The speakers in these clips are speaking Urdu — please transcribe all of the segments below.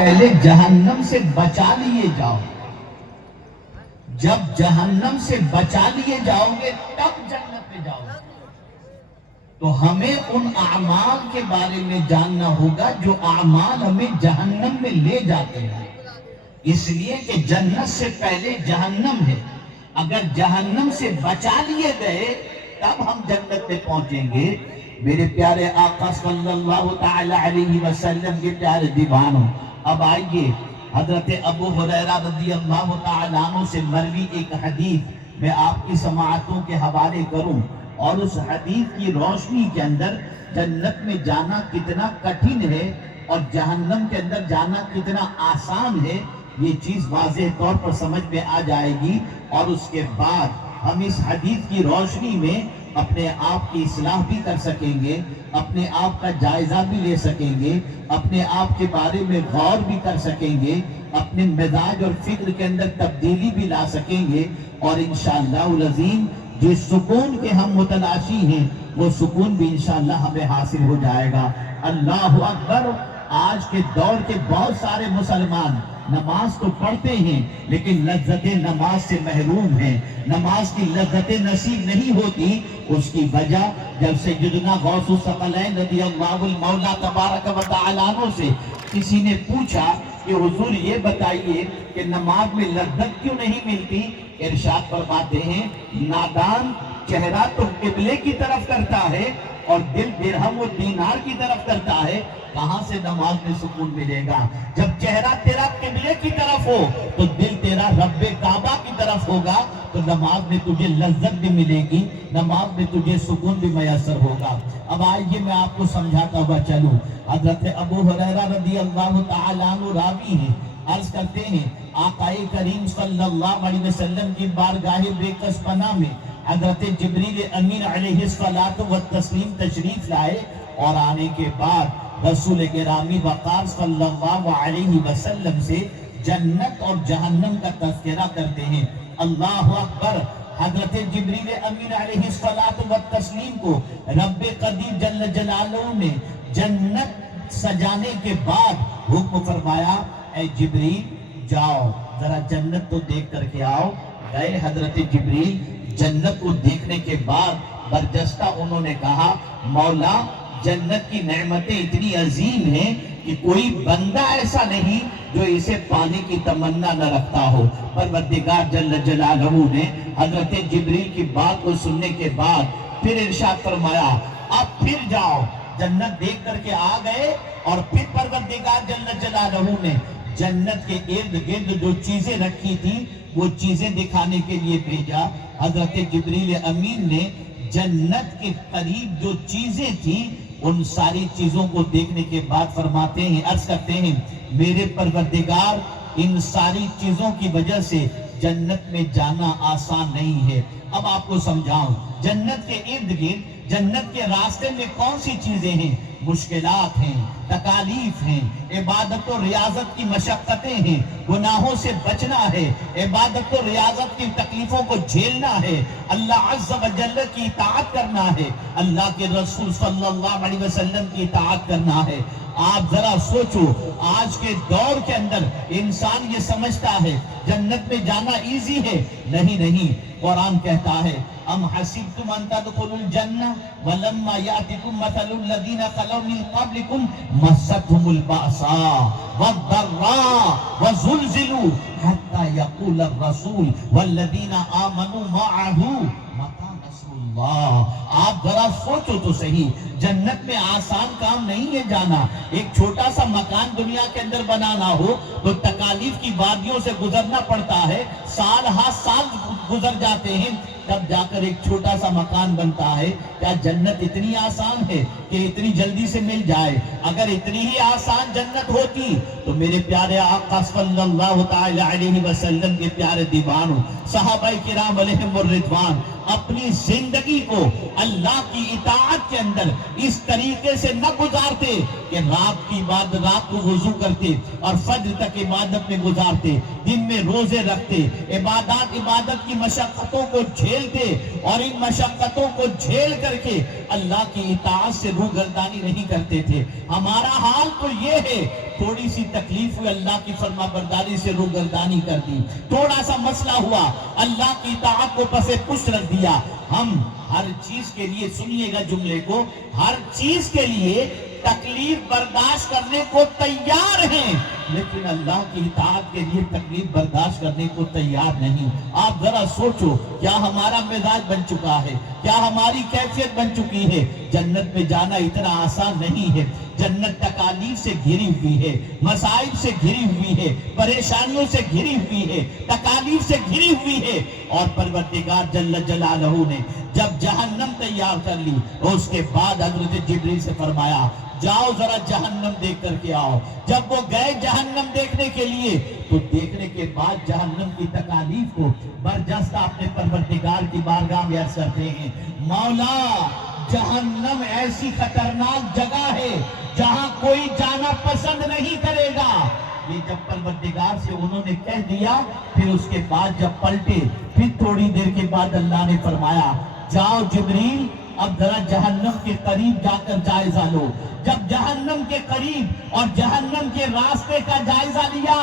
پہلے جہنم سے بچا لیے جاؤ. جب جہنم سے بچا لیے جاؤ گے تب جنت میں جاؤ گے. تو ہمیں ان اعمال کے بارے میں جاننا ہوگا جو اعمال ہمیں جہنم میں لے جاتے ہیں. اس لیے کہ جنت سے پہلے جہنم ہے. اگر جہنم سے بچا لیے گئے تب ہم جنت میں پہنچیں گے. میرے پیارے آقا صلی اللہ تعالی علیہ وسلم کے پیارے دیوانوں، اب آئیے حضرت ابو ہریرہ رضی اللہ تعالیٰ عنہ سے مروی ایک حدیث میں آپ کی سماعتوں کے حوالے کروں، اور اس حدیث کی روشنی کے اندر جنت میں جانا کتنا کٹھن ہے اور جہنم کے اندر جانا کتنا آسان ہے، یہ چیز واضح طور پر سمجھ میں آ جائے گی. اور اس کے بعد ہم اس حدیث کی روشنی میں اپنے آپ کی اصلاح بھی کر سکیں گے، اپنے آپ کا جائزہ بھی لے سکیں گے، اپنے آپ کے بارے میں غور بھی کر سکیں گے، اپنے مزاج اور فکر کے اندر تبدیلی بھی لا سکیں گے، اور انشاءاللہ العظیم جس سکون کے ہم متلاشی ہیں وہ سکون بھی انشاءاللہ ہمیں حاصل ہو جائے گا. اللہ اکبر. آج کے دور کے بہت سارے مسلمان نماز تو پڑھتے ہیں لیکن لذت نماز سے محروم ہیں، نماز کی لذت نصیب نہیں ہوتی. اس کی وجہ جب سیدنا غوث الثقلین رضی اللہ المولا تبارک و تعالیٰ عنہ سے کسی نے پوچھا کہ حضور یہ بتائیے کہ نماز میں لذت کیوں نہیں ملتی، ارشاد فرماتے ہیں نادان چہرہ تو قبلے کی طرف کرتا ہے اور دل درہم و دینار کی طرف کرتا ہے، کہاں سے نماز میں سکون ملے گا؟ جب چہرہ تیرا قبلے کی طرف ہو تو دل تیرا رب کعبہ کی طرف ہوگا، تو نماز میں تجھے لذت بھی ملے گی، نماز میں تجھے سکون بھی میسر ہوگا. اب آئیے میں آپ کو سمجھاتا ہوا چلوں. حضرت ابو ہریرہ رضی اللہ تعالیٰ عنہ راوی ہیں، عرض کرتے ہیں آقا کریم صلی اللہ علیہ وسلم کی بارگاہ بےکس پناہ میں حضرت جبریل امین علیہ الصلوۃ والتسلیم تشریف لائے، اور آنے کے بعد رسول گرامی وقار صلی اللہ علیہ وسلم سے جنت اور جہنم کا تذکرہ کرتے ہیں. اللہ اکبر. حضرت جبریل امین علیہ الصلوۃ والتسلیم کو رب قدیر جل جلالہ نے جنت سجانے کے بعد حکم فرمایا اے جبریل جاؤ ذرا جنت تو دیکھ کر کے آؤ. گئے حضرت جبریل. جنت کو دیکھنے کے بعد برجستہ انہوں نے کہا مولا جنت کی نعمتیں اتنی عظیم ہیں کہ کوئی بندہ ایسا نہیں جو اسے پانے کی تمنا نہ رکھتا ہو. پروردگار جل جلالہ نے حضرت جبریل کی بات کو سننے کے بعد پھر ارشاد فرمایا اب پھر جاؤ. جنت دیکھ کر کے آ گئے اور پھر پروردگار جل جلالہ نے جنت کے ارد گرد جو چیزیں رکھی تھی وہ چیزیں دکھانے کے لیے بھیجا. حضرت جبریل امین نے جنت کے قریب جو چیزیں تھیں ان ساری چیزوں کو دیکھنے کے بعد فرماتے ہیں عرض کرتے ہیں میرے پروردگار ان ساری چیزوں کی وجہ سے جنت میں جانا آسان نہیں ہے. اب آپ کو سمجھاؤں جنت کے ارد گرد جنت کے راستے میں کون سی چیزیں ہیں؟ مشکلات ہیں، تکالیف ہیں، عبادت و ریاضت کی مشقتیں ہیں، گناہوں سے بچنا ہے، عبادت و ریاضت کی تکلیفوں کو جھیلنا ہے، اللہ عز و جل کی اطاعت کرنا ہے، اللہ کے رسول صلی اللہ علیہ وسلم کی اطاعت کرنا ہے. آپ ذرا سوچو آج کے دور کے اندر انسان یہ سمجھتا ہے جنت میں جانا ایزی ہے. نہیں، قرآن کہتا ہے ام حسبتم ان تدخلوا الجنہ ولما یاتکم مثل الذین خلوا من قبلکم مستهم البأساء والضراء وزلزلوا حتى يقول الرسول والذین آمنوا معه متى نصر اللہ. آپ ذرا سوچو تو صحیح جنت میں آسان کام نہیں ہے جانا. ایک چھوٹا سا مکان دنیا کے اندر بنانا ہو تو تکالیف کی وادیوں سے گزرنا پڑتا ہے، سال ہا سال گزر جاتے ہیں تب جا کر ایک چھوٹا سا مکان بنتا ہے. کیا جنت اتنی آسان ہے کہ اتنی جلدی سے مل جائے؟ اگر اتنی ہی آسان جنت ہوتی تو میرے پیارے آقا صلی اللہ تعالی علیہ وسلم کے پیارے دیوانوں صحابہ کرام علیہم الرضوان اپنی زندگی کو اللہ کی اطاعت کے اندر اس طریقے سے نہ گزارتے کہ رات کو وضو کرتے اور فجر تک عبادت میں گزارتے، دن میں روزے رکھتے، عبادت کی مشقتوں کو جھیلتے، اور ان مشقتوں کو جھیل کر کے اللہ کی اطاعت سے روگردانی نہیں کرتے تھے۔ ہمارا حال تو یہ ہے، تھوڑی سی تکلیف ہوئی اللہ کی فرما برداری سے روگردانی کر دی، تھوڑا سا مسئلہ ہوا اللہ کی اطاعت کو پس پش رکھ دیا۔ ہم ہر چیز کے لیے، سنیے گا جملے کو، ہر چیز کے لیے تکلیف برداشت کرنے کو تیار ہیں، لیکن اللہ کی اطاعت کے لیے تکلیف برداشت کرنے کو تیار نہیں۔ آپ ذرا سوچو، کیا ہمارا مزاج بن چکا ہے؟ کیا ہماری کیفیت بن چکی ہے؟ جنت میں جانا اتنا آسان نہیں ہے۔ جنت تکالیف سے گھری ہوئی ہے، مصائب سے گھری ہوئی ہے، پریشانیوں سے گھری ہوئی ہے، تکالیف سے گھری ہوئی ہے، اور پروردگار جل جلالہ نے جب جہنم تیار کر لی، اس کے بعد حضرت جبریل سے فرمایا جاؤ ذرا جہنم دیکھ کر کے آؤ۔ جب وہ گئے جہنم دیکھنے کے لیے، تو دیکھنے کے بعد جہنم کی تکالیف کو برجستہ اپنے پروردگار کی بارگاہ میں عرض کرتے ہیں، مولا جہنم ایسی خطرناک جگہ ہے جہاں کوئی جانا پسند نہیں کرے گا۔ یہ جب پروردگار سے انہوں نے کہہ دیا، پھر اس کے بعد جب پلٹے، پھر تھوڑی دیر کے بعد اللہ نے فرمایا جاؤ جبریل اب ذرا جہنم کے قریب جا کر جائزہ لو۔ جب جہنم کے قریب اور جہنم کے راستے کا جائزہ لیا،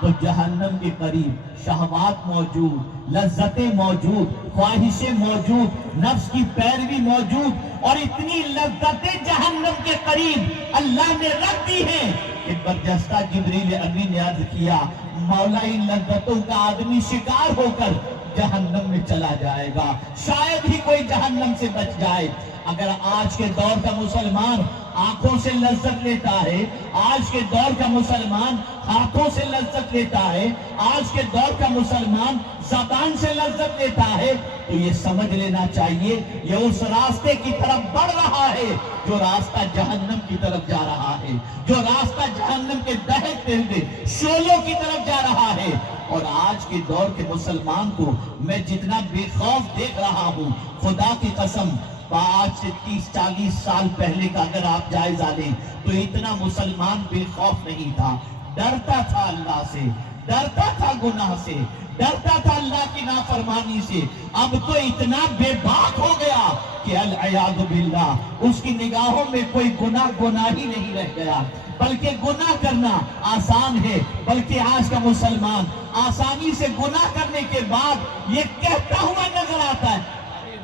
تو جہنم کے قریب شہوات موجود، لذتیں موجود، خواہشیں موجود، نفس کی پیروی موجود، اور اتنی لذتیں جہنم کے قریب اللہ نے رکھ دی ہیں کہ برجستہ جبریل امین نے عرض کیا مولا ان لذتوں کا آدمی شکار ہو کر جہنم میں چلا جائے گا، شاید ہی کوئی جہنم سے بچ جائے۔ اگر آج کے دور کا مسلمان آنکھوں سے لذت لیتا ہے، آج کے دور کا مسلمان ہاتھوں سے لذت لیتا ہے، آج کے دور کا مسلمان زبان سے لذت لیتا ہے، تو یہ سمجھ لینا چاہیے یہ اس راستے کی طرف بڑھ رہا ہے جو راستہ جہنم کی طرف جا رہا ہے، جو راستہ جہنم کے دہتے ہوئے شعلوں کی طرف جا رہا ہے۔ اور آج کے دور کے مسلمان کو میں جتنا بے خوف دیکھ رہا ہوں، خدا کی قسم آج سے 30-40 سال پہلے کا اگر آپ جائزہ لیں تو اتنا مسلمان بے خوف نہیں تھا، ڈرتا تھا اللہ سے، ڈرتا تھا گناہ سے، ڈرتا تھا اللہ کی نافرمانی سے۔ اب تو اتنا بے باک ہو گیا کہ العیاذ باللہ اس کی نگاہوں میں کوئی گناہ ہی نہیں رہ گیا، بلکہ گناہ کرنا آسان ہے، بلکہ آج کا مسلمان آسانی سے گناہ کرنے کے بعد یہ کہتا ہوا نظر آتا ہے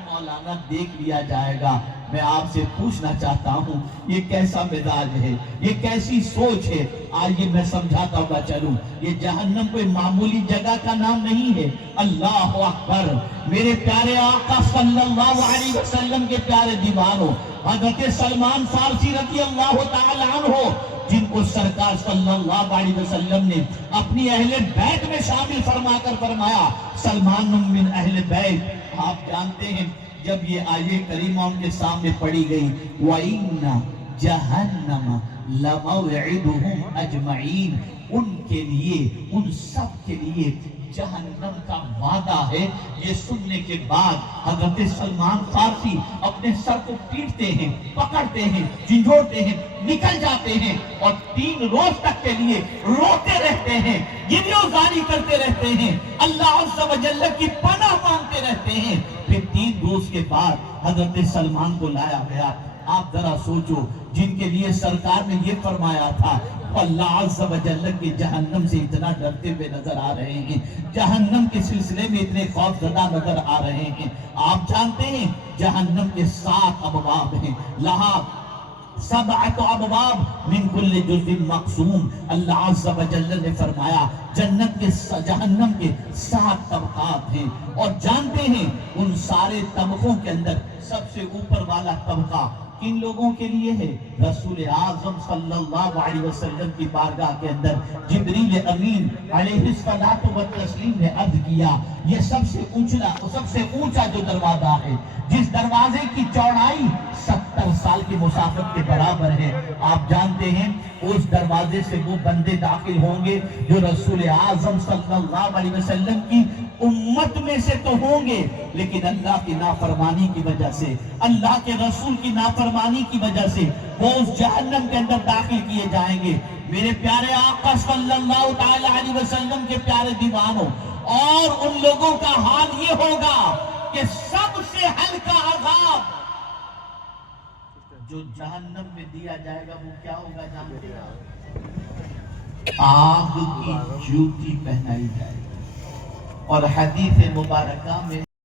مولانا دیکھ لیا جائے گا۔ میں آپ سے پوچھنا چاہتا ہوں یہ کیسا مزاج ہے، یہ کیسی سوچ ہے؟ آئیے میں سمجھاتا ہوا چلوں، یہ جہنم کوئی معمولی جگہ کا نام نہیں ہے۔ اللہ اکبر، میرے پیارے آقا صلی اللہ علیہ وسلم کے پیارے دیوانوں، حضرت سلمان فارسی رضی اللہ تعالی عنہ، جن کو سرکار صلی اللہ علیہ وسلم نے اپنی اہل بیت میں شامل فرما کر فرمایا سلمان من اہل بیت۔ آپ جانتے ہیں جب یہ آیے کریمہ ان کے سامنے پڑھی گئی وَإِنَّ جَهَنَّمَ لَمَوْعِدُهُمْ أَجْمَعِينَ، ان کے لیے، ان سب کے لیے جہنم کا وعدہ ہے۔ یہ سننے کے بعد حضرت سلمان فارسی اپنے سر کو پیٹتے ہیں، پکڑتے ہیں، جھنجھوڑتے ہیں، نکل جاتے ہیں، اور 3 روز تک کے لیے روتے رہتے ہیں، گریہزاری کرتے رہتے ہیں، اللہ عز و جل کی پناہ مانگتے رہتے ہیں۔ پھر 3 روز کے بعد حضرت سلمان کو لایا گیا۔ آپ ذرا سوچو، جن کے لیے سرکار نے یہ فرمایا تھا، اللہ عز و جل کے جہنم سے اتنا ڈرتے ہوئے نظر آ رہے ہیں، جہنم کے سلسلے میں اتنے خوف زدہ نظر آ رہے ہیں۔ آپ جانتے ہیں جہنم کے 7 ابواب ہیں، لہا 7 ابواب من کل جزء مقسوم۔ اللہ عز و جل نے فرمایا جنت کے جہنم کے 7 طبقات ہیں، اور جانتے ہیں ان سارے طبقوں کے اندر سب سے اوپر والا طبقہ کن لوگوں کے لیے ہے؟ رسول اعظم صلی اللہ علیہ وسلم کی بارگاہ کے اندر جبریل امین علیہ الصلوۃ والتسلیم نے عرض کیا یہ سب سے اونچا جو دروازہ ہے، جس دروازے کی چوڑائی 70 سال کی مسافت کے برابر ہے، آپ جانتے ہیں اس دروازے سے وہ بندے داخل ہوں گے جو رسول اعظم صلی اللہ علیہ وسلم کی امت میں سے تو ہوں گے، لیکن اللہ کی نافرمانی کی وجہ سے، اللہ کے رسول کی نافرمانی کی وجہ سے وہ اس جہنم کے اندر داخل کیے جائیں گے۔ میرے پیارے آقا صلی اللہ تعالی علیہ وسلم کے پیارے دیوانوں، اور ان لوگوں کا حال یہ ہوگا کہ سب سے ہلکا عذاب جو جہنم میں دیا جائے گا وہ کیا ہوگا جانتے ہیں؟ آگ کی جوتی پہنائی جائے گی۔ اور حدیث مبارکہ میں